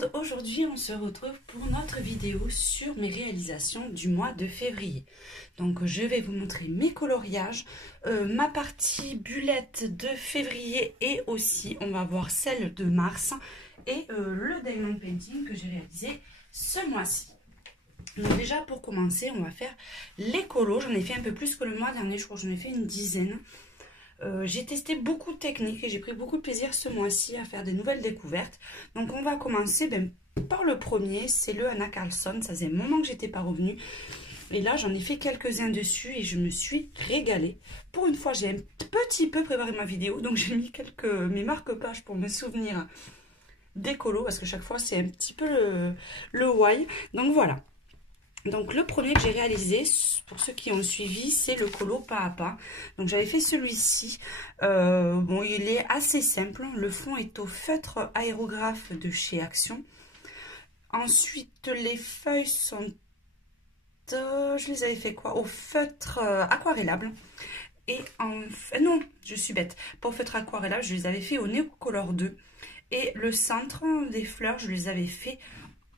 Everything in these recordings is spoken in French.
monde, aujourd'hui on se retrouve pour notre vidéo sur mes réalisations du mois de février. Donc je vais vous montrer mes coloriages, ma partie bullette de février et aussi on va voir celle de mars et le diamond painting que j'ai réalisé ce mois-ci. Donc déjà pour commencer on va faire les colos, j'en ai fait un peu plus que le mois dernier, je crois que j'en ai fait une dizaine. J'ai testé beaucoup de techniques et j'ai pris beaucoup de plaisir ce mois-ci à faire des nouvelles découvertes. Donc on va commencer par le premier, c'est le Anna Carlson. Ça faisait un moment que j'étais pas revenue. Et là j'en ai fait quelques-uns dessus et je me suis régalée. Pour une fois j'ai un petit peu préparé ma vidéo, donc j'ai mis mes marque-pages pour me souvenir des colos. Parce que chaque fois c'est un petit peu le why. Donc voilà. Donc le premier que j'ai réalisé, pour ceux qui ont suivi, c'est le colo pas à pas. Donc j'avais fait celui-ci. Bon, il est assez simple. Le fond est au feutre aérographe de chez Action. Ensuite, les feuilles sont... je les avais fait quoi? Au feutre aquarellable. Et non, je suis bête. Pas au feutre aquarellable, je les avais fait au Neocolor 2. Et le centre des fleurs, je les avais fait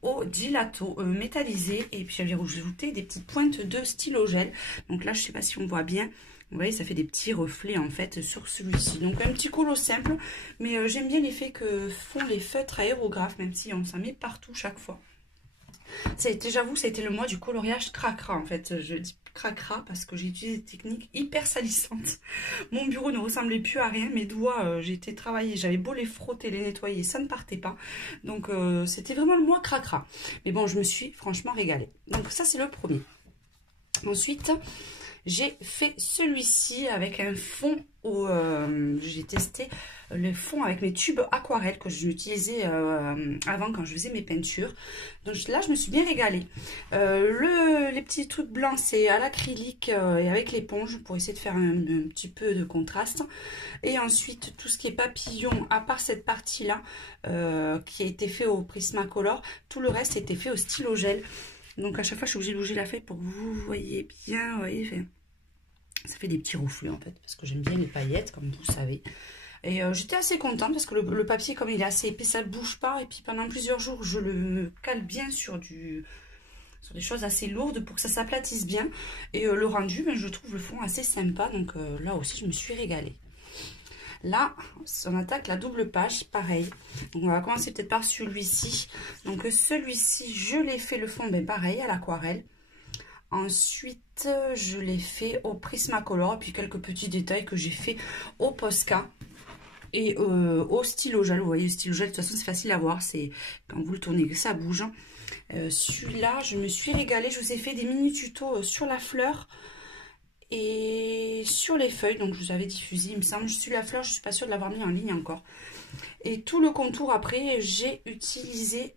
au dilato métallisé, et puis j'avais rajouté des petites pointes de stylo gel. Donc là je sais pas si on voit bien, vous voyez ça fait des petits reflets en fait sur celui-ci. Donc un petit colo simple, mais j'aime bien l'effet que font les feutres aérographes, même si on s'en met partout chaque fois. J'avoue, ça a été le mois du coloriage cracra en fait. Je dis cracra parce que j'ai utilisé des techniques hyper salissantes. Mon bureau ne ressemblait plus à rien. Mes doigts, j'ai été travailler, j'avais beau les frotter, les nettoyer, ça ne partait pas. Donc c'était vraiment le mois cracra. Mais bon, je me suis franchement régalée. Donc ça c'est le premier. Ensuite, j'ai fait celui-ci avec un fond où j'ai testé le fond avec mes tubes aquarelles que j'utilisais avant quand je faisais mes peintures. Donc là, je me suis bien régalée. Les petits trucs blancs, c'est à l'acrylique et avec l'éponge pour essayer de faire un petit peu de contraste. Et ensuite, tout ce qui est papillon, à part cette partie-là qui a été fait au Prismacolor, tout le reste a été fait au stylo gel. Donc à chaque fois, je suis obligée de bouger la feuille pour que vous voyez bien. Vous voyez, ça fait des petits reflets en fait, parce que j'aime bien les paillettes, comme vous savez. Et j'étais assez contente parce que le papier, comme il est assez épais, ça ne bouge pas. Et puis pendant plusieurs jours, je le cale bien sur des choses assez lourdes pour que ça s'aplatisse bien. Et le rendu, je trouve le fond assez sympa. Donc là aussi, je me suis régalée. Là, on attaque la double page, pareil. Donc on va commencer peut-être par celui-ci. Donc celui-ci, je l'ai fait le fond, pareil, à l'aquarelle. Ensuite, je l'ai fait au Prismacolor. Et puis quelques petits détails que j'ai fait au Posca. Et au stylo gel, vous voyez le stylo gel, de toute façon c'est facile à voir, c'est quand vous le tournez que ça bouge. Celui-là, je me suis régalée, je vous ai fait des mini tutos sur la fleur et sur les feuilles, donc je vous avais diffusé, il me semble. Sur la fleur, je ne suis pas sûre de l'avoir mis en ligne encore. Et tout le contour après, j'ai utilisé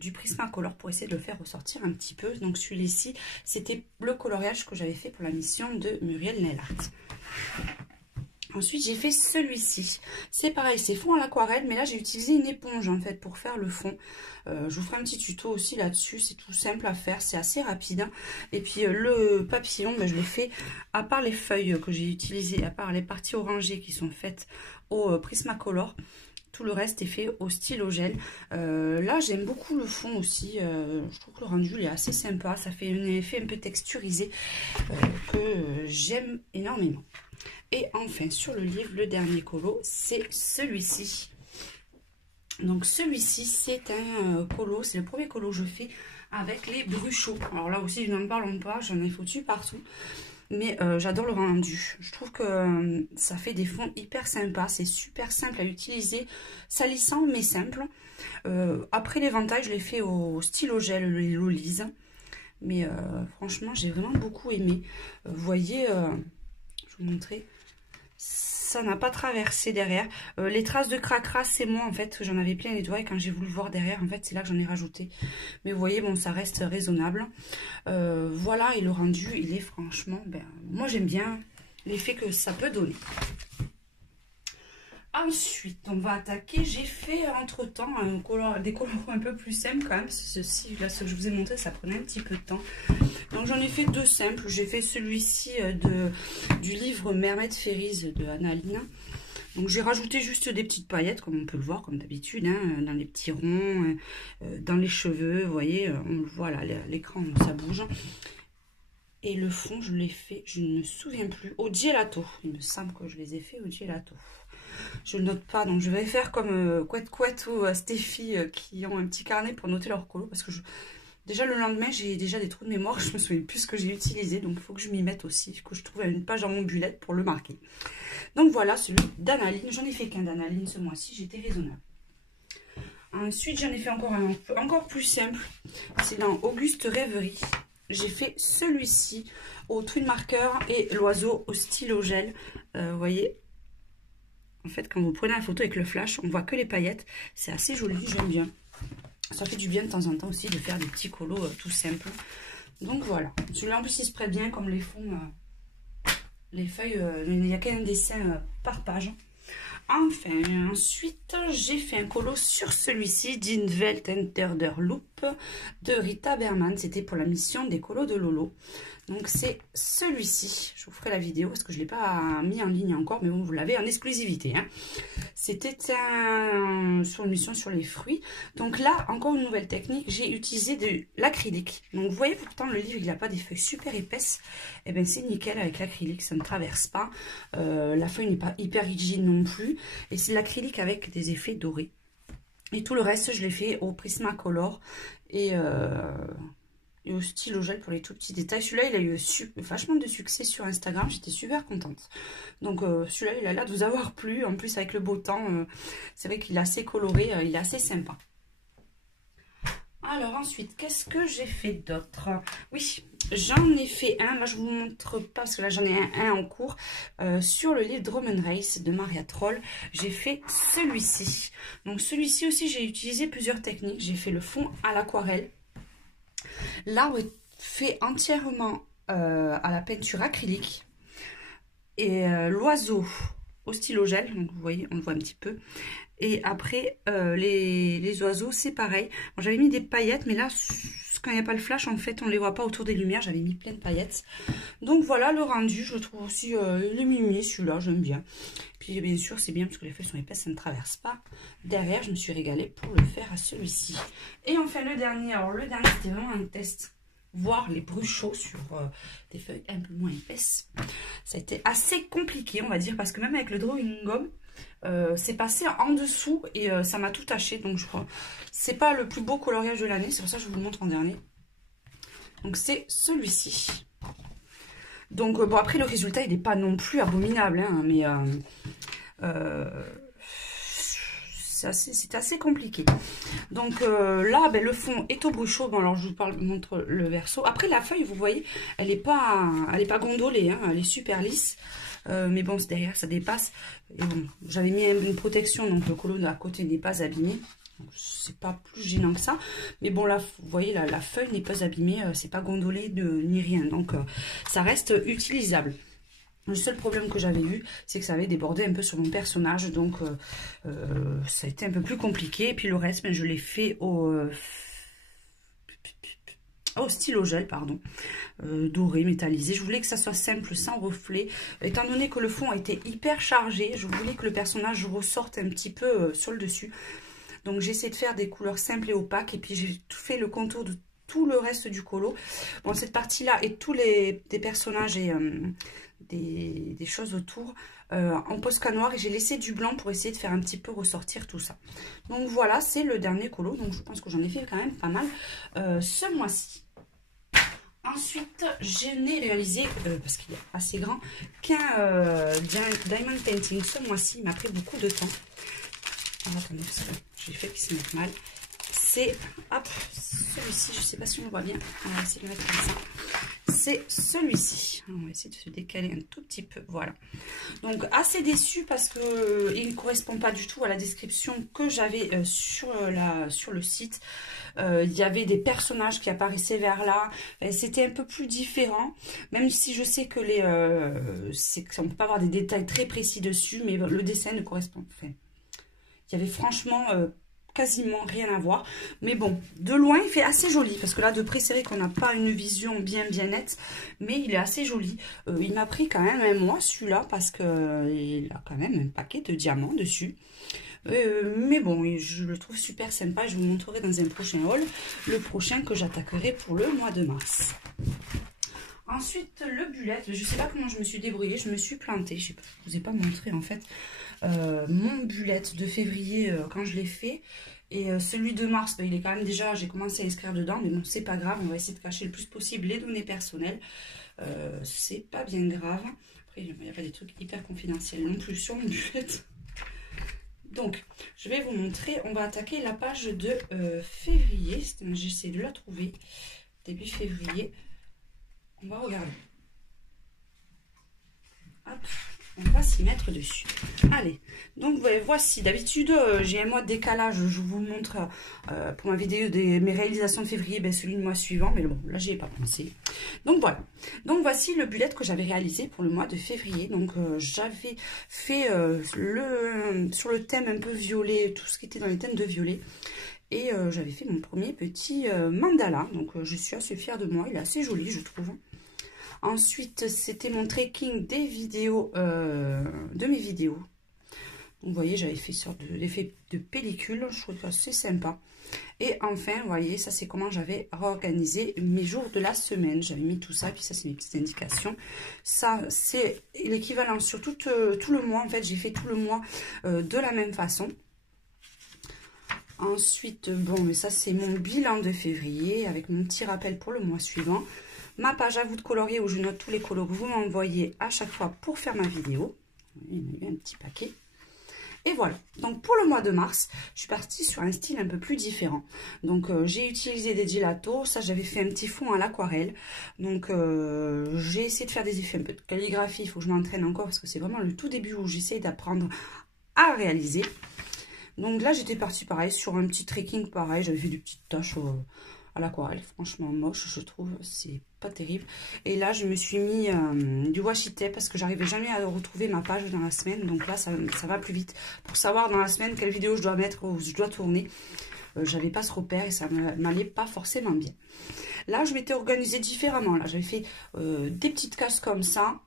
du Prismacolor pour essayer de le faire ressortir un petit peu. Donc celui-ci, c'était le coloriage que j'avais fait pour la mission de Muriel Nail Art. Ensuite, j'ai fait celui-ci. C'est pareil, c'est fond à l'aquarelle, mais là, j'ai utilisé une éponge, en fait, pour faire le fond. Je vous ferai un petit tuto aussi là-dessus. C'est tout simple à faire, c'est assez rapide. Hein. Et puis, le papillon, je l'ai fait, à part les feuilles que j'ai utilisées, à part les parties orangées qui sont faites au Prismacolor, tout le reste est fait au stylo gel. Là, j'aime beaucoup le fond aussi. Je trouve que le rendu il est assez sympa. Ça fait un effet un peu texturisé que j'aime énormément. Et enfin, sur le livre, le dernier colo, c'est celui-ci. Donc, celui-ci, c'est un colo. C'est le premier colo que je fais avec les bruchots. Alors là aussi, n'en parlons pas. J'en ai foutu partout. Mais j'adore le rendu. Je trouve que ça fait des fonds hyper sympas. C'est super simple à utiliser. Salissant, mais simple. Après l'éventail, je l'ai fait au stylo gel, le Lolise. Mais franchement, j'ai vraiment beaucoup aimé. Vous voyez, je vais vous montrer. Ça n'a pas traversé derrière. Les traces de cracra, c'est moi en fait. J'en avais plein les doigts et quand j'ai voulu voir derrière, en fait, c'est là que j'en ai rajouté. Mais vous voyez, bon, ça reste raisonnable. Voilà, et le rendu, il est franchement... moi, j'aime bien l'effet que ça peut donner. Ensuite, on va attaquer. J'ai fait entre-temps des colorants un peu plus simples quand même. Ceci, là, ce que je vous ai montré, ça prenait un petit peu de temps. Donc, j'en ai fait deux simples. J'ai fait celui-ci du livre Mermaid Fairies de Annalina. Donc j'ai rajouté juste des petites paillettes, comme on peut le voir, comme d'habitude, hein, dans les petits ronds, dans les cheveux, vous voyez, on le voit là, l'écran, ça bouge. Et le fond, je l'ai fait, je ne me souviens plus, au gelato. Il me semble que je les ai fait au gelato. Je ne note pas, donc je vais faire comme Couette ou Stéphie qui ont un petit carnet pour noter leur colo, parce que déjà le lendemain, j'ai déjà des trous de mémoire, je me souviens plus ce que j'ai utilisé, donc il faut que je m'y mette aussi, que je trouve une page dans mon bullet pour le marquer. Donc voilà, celui d'Analine, j'en ai fait qu'un d'Analine ce mois-ci, j'étais raisonnable. Ensuite, j'en ai fait encore un encore plus simple, c'est dans Auguste Rêverie. J'ai fait celui-ci au twin marker et l'oiseau au stylo gel. Vous voyez, en fait, quand vous prenez la photo avec le flash, on voit que les paillettes. C'est assez joli, j'aime bien. Ça fait du bien de temps en temps aussi de faire des petits colos tout simples. Donc voilà. Celui-là, en plus, il se prête bien comme les fonds. Les feuilles, il n'y a qu'un dessin par page. Enfin, ensuite, j'ai fait un colo sur celui-ci d'In Welt Unter der Loop de Rita Berman. C'était pour la mission des colos de Lolo. Donc, c'est celui-ci. Je vous ferai la vidéo parce que je ne l'ai pas mis en ligne encore, mais bon, vous l'avez en exclusivité. Hein. C'était sur une mission sur les fruits. Donc là, encore une nouvelle technique, j'ai utilisé de l'acrylique. Donc, vous voyez, pourtant, le livre, il n'a pas des feuilles super épaisses. Et bien, c'est nickel avec l'acrylique, ça ne traverse pas. La feuille n'est pas hyper rigide non plus. Et c'est l'acrylique avec des effets dorés. Et tout le reste, je l'ai fait au Prismacolor et au stylo gel pour les tout petits détails. Celui-là, il a eu vachement de succès sur Instagram. J'étais super contente. Donc, celui-là, il a l'air de vous avoir plu. En plus, avec le beau temps, c'est vrai qu'il est assez coloré. Il est assez sympa. Alors, ensuite, qu'est-ce que j'ai fait d'autre? Oui, j'en ai fait un. Là, je ne vous montre pas parce que là, j'en ai un en cours. Sur le livre Drum and Race de Maria Troll, j'ai fait celui-ci. Donc, celui-ci aussi, j'ai utilisé plusieurs techniques. J'ai fait le fond à l'aquarelle. L'arbre est fait entièrement à la peinture acrylique. Et l'oiseau au stylo gel. Donc, vous voyez, on le voit un petit peu. Et après, les oiseaux, c'est pareil. Bon, j'avais mis des paillettes, mais là, quand il n'y a pas le flash, en fait, on ne les voit pas autour des lumières. J'avais mis plein de paillettes. Donc, voilà le rendu. Je le trouve aussi, il est mimi, celui-là, j'aime bien. Puis, bien sûr, c'est bien parce que les feuilles sont épaisses, ça ne traverse pas. Derrière, je me suis régalée pour le faire à celui-ci. Et enfin, le dernier. Alors, le dernier, c'était vraiment un test. Voir les bruchaux sur des feuilles un peu moins épaisses. Ça a été assez compliqué, on va dire, parce que même avec le drawing gum, c'est passé en dessous et ça m'a tout taché. Donc, je crois c'est pas le plus beau coloriage de l'année. C'est pour ça que je vous le montre en dernier. Donc, c'est celui-ci. Donc, bon, après, le résultat, il n'est pas non plus abominable, hein, mais c'est assez compliqué. Donc là, ben, le fond est au bruchot. Bon, alors je vous montre le verso. Après, la feuille, vous voyez, elle n'est pas gondolée, hein, elle est super lisse. Mais bon, derrière, ça dépasse. Et bon, j'avais mis une protection, donc le colo de à côté n'est pas abîmé. C'est pas plus gênant que ça. Mais bon, là, vous voyez, la feuille n'est pas abîmée, c'est pas gondolé ni rien. Donc, ça reste utilisable. Le seul problème que j'avais eu, c'est que ça avait débordé un peu sur mon personnage. Donc, ça a été un peu plus compliqué. Et puis le reste, ben, je l'ai fait au stylo gel, pardon, doré, métallisé. Je voulais que ça soit simple, sans reflet. Étant donné que le fond était hyper chargé, je voulais que le personnage ressorte un petit peu sur le dessus. Donc, j'ai essayé de faire des couleurs simples et opaques. Et puis, j'ai fait le contour de tout le reste du colo. Bon, cette partie-là et tous des personnages et des choses autour en Posca noir, et j'ai laissé du blanc pour essayer de faire un petit peu ressortir tout ça. Donc voilà, c'est le dernier colo. Donc je pense que j'en ai fait quand même pas mal ce mois-ci. Ensuite, je n'ai réalisé, parce qu'il est assez grand, qu'un diamond painting ce mois-ci. Il m'a pris beaucoup de temps. Alors, attendez, parce que j'ai fait qu'il se mette mal. C'est, hop, celui-ci, je ne sais pas si on le voit bien. On va essayer de le mettre comme ça. C'est celui-ci. On va essayer de se décaler un tout petit peu. Voilà. Donc, assez déçue parce qu'il ne correspond pas du tout à la description que j'avais sur le site. Il y avait des personnages qui apparaissaient vers là. C'était un peu plus différent. Même si je sais que on ne peut pas avoir des détails très précis dessus. Mais le dessin ne correspond pas. Il y avait franchement quasiment rien à voir. Mais bon, de loin, il fait assez joli. Parce que là, de près, c'est vrai qu'on n'a pas une vision bien nette. Mais il est assez joli. Il m'a pris quand même un mois, celui-là, parce qu'il a quand même un paquet de diamants dessus. Mais bon, je le trouve super sympa. Je vous montrerai dans un prochain haul. Le prochain que j'attaquerai pour le mois de mars. Ensuite, le bullet. Je ne sais pas comment je me suis débrouillée. Je me suis plantée. Je ne vous ai pas montré en fait mon bullet de février quand je l'ai fait. Et celui de mars, il est quand même déjà, j'ai commencé à inscrire dedans. Mais bon, c'est pas grave. On va essayer de cacher le plus possible les données personnelles. C'est pas bien grave. Après, il n'y a pas des trucs hyper confidentiels non plus sur mon bullet. Donc, je vais vous montrer. On va attaquer la page de février. J'essaie de la trouver. Début février. On va regarder. Hop, on va s'y mettre dessus. Allez, donc voici. D'habitude, j'ai un mois de décalage. Je vous montre pour ma vidéo de mes réalisations de février, celui du mois suivant. Mais bon, là, j'y ai pas pensé. Donc voilà. Donc voici le bullet que j'avais réalisé pour le mois de février. Donc j'avais fait sur le thème un peu violet, tout ce qui était dans les thèmes de violet. Et j'avais fait mon premier petit mandala. Donc je suis assez fière de moi. Il est assez joli, je trouve. Ensuite, c'était mon tracking des vidéos, de mes vidéos. Donc, vous voyez, j'avais fait sorte d'effet de pellicule. Je trouve ça assez sympa. Et enfin, vous voyez, ça c'est comment j'avais réorganisé mes jours de la semaine. J'avais mis tout ça, puis ça c'est mes petites indications. Ça c'est l'équivalent sur tout le mois. En fait, j'ai fait tout le mois de la même façon. Ensuite, bon, mais ça c'est mon bilan de février avec mon petit rappel pour le mois suivant. Ma page à vous de colorier où je note tous les colos que vous m'envoyez à chaque fois pour faire ma vidéo. Il y a eu un petit paquet. Et voilà. Donc pour le mois de mars, je suis partie sur un style un peu plus différent. Donc j'ai utilisé des gelatos. Ça, j'avais fait un petit fond à l'aquarelle. Donc j'ai essayé de faire des effets un peu de calligraphie. Il faut que je m'entraîne encore parce que c'est vraiment le tout début où j'essaie d'apprendre à réaliser. Donc là, j'étais partie pareil sur un petit trekking pareil. J'avais fait des petites taches à l'aquarelle, franchement moche, je trouve, c'est pas terrible. Et là, je me suis mis du washi tape parce que j'arrivais jamais à retrouver ma page dans la semaine. Donc là, ça va plus vite. Pour savoir dans la semaine quelle vidéo je dois mettre ou je dois tourner, j'avais pas ce repère et ça m'allait pas forcément bien. Là, je m'étais organisée différemment. Là, j'avais fait des petites cases comme ça,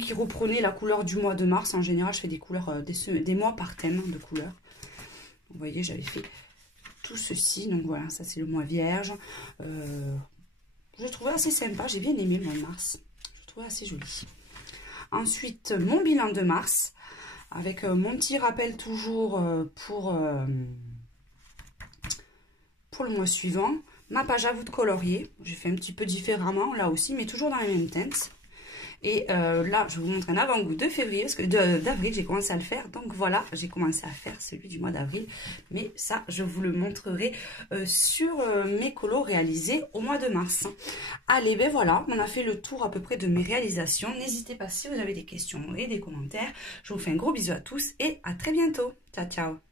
qui reprenaient la couleur du mois de mars. En général, je fais des couleurs des mois par thème de couleurs. Vous voyez, j'avais fait tout ceci, donc voilà, ça c'est le mois vierge. Je trouvais assez sympa, j'ai bien aimé le mois de mars, je trouvais assez joli. Ensuite, mon bilan de mars, avec mon petit rappel toujours pour le mois suivant. Ma page à vous de colorier, j'ai fait un petit peu différemment là aussi, mais toujours dans les mêmes teintes. Et là, je vous montre un avant-goût de février, parce que d'avril, j'ai commencé à le faire. Donc voilà, j'ai commencé à faire celui du mois d'avril. Mais ça, je vous le montrerai sur mes colos réalisés au mois de mars. Allez, ben voilà, on a fait le tour à peu près de mes réalisations. N'hésitez pas si vous avez des questions et des commentaires. Je vous fais un gros bisou à tous et à très bientôt. Ciao, ciao.